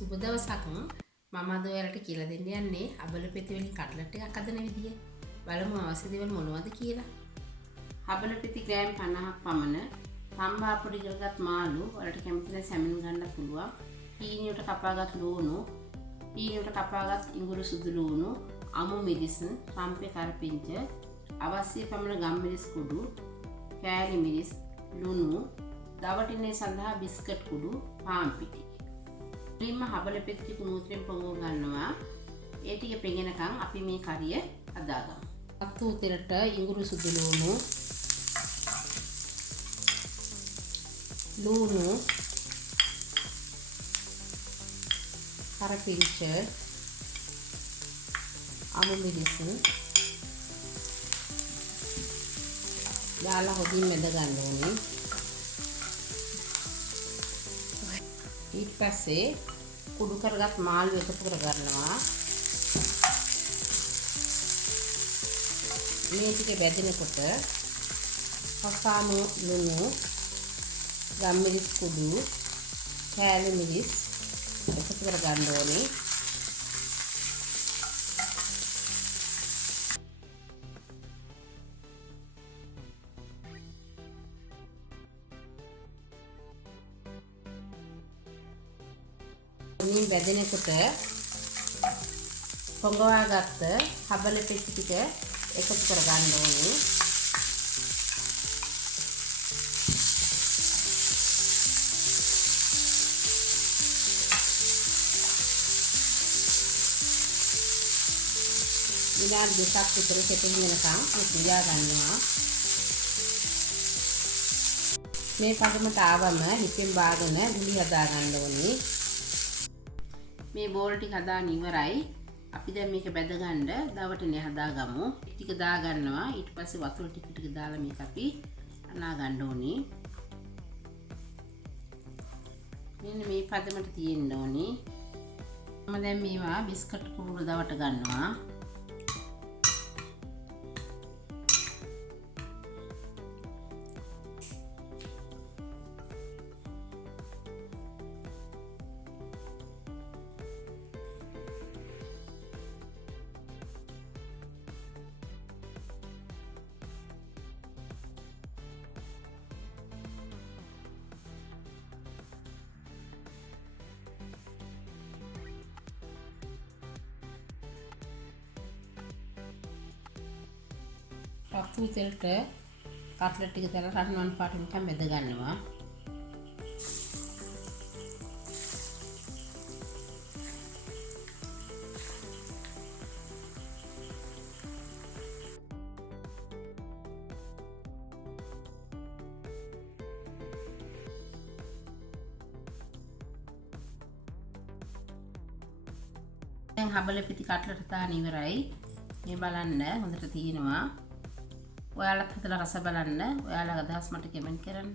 සුබ දවසක්. මම අද ඔයාලට කියලා දෙන්න යන්නේ හබල පෙති වලින් කට්ලට් එකක් හදන විදිය. බලමු අවශ්‍ය දේවල් මොනවද කියලා. හබල පෙති ග්‍රෑම් 50ක් පමණ, තම්බා පොඩි කරගත් මාළු, ඔයාලට කැමති නම් සැමන් ගන්න පුළුවන්. පීනියට කපාගත් ලුණු, පීනියට කපාගත් ඉඟුරු සුදු ලුණු, අමු මිරිස්, රම්පේ කරපිංච, අවශ්‍ය පමණ ගම් මිරිස් කුඩු, කෑලි මිරිස්, ලුණු, දවටිනේ සඳහා බිස්කට් කුඩු, පාන් පිටි. මුලින්ම හබල පෙති කුණුත්‍රෙන් පොඟව ගන්නවා. ඒ ටික පෙඟෙනකන් අපි මේ කරිය හදාගමු. අතු උතරට ඉඟුරු සුදු ලුණු, කරපිංච, අමු මිරිස් දාලා හොදින් මැද ගන්න ඕනේ. ඊට පස්සේ කුඩු කරගත් මාළු එකතු කර ගන්නවා. මේ ටික බැදෙනකොට කසාමු ලුණු, ගම්මිරිස් කුඩු, කෑලි මිරිස් එකතු කර ගන්න ඕනේ. මේ බැදෙනකොට පොඟවාගත්ත හබල පෙති ටික එකතු කර ගන්න ඕනේ. විනාඩි 2ක් විතර කෙටි වෙනකම් තියා ගන්නවා. මේ පදමට ආවම හිතෙන් බාගෙන ගුලි හදා ගන්න ඕනේ. මේ බෝල් ටික හදාගෙන ඉවරයි. අපි දැන් මේක බැද ගන්න දවටනේ හදාගමු. ටික දා ගන්නවා. ඊට පස්සේ වතුර ටික දාලා මේක අපි අනා ගන්න ඕනේ. මෙන්න මේ පදමට තියෙන්න ඕනේ. මම දැන් මේවා බිස්කට් කුඩු දවට ගන්නවා. රතු තෙලට කට්ලට් ටික දාලා රන්වන් පාට නිකන් බෙද ගන්නවා. දැන් හබල පිටි කට්ලට් දාන ඉවරයි. මේ බලන්න හොඳට තියෙනවා. ඔයාලත් හදලා රස බලන්න. ඔයාලගේ අදහස් මට කමෙන්ට් කරන්න.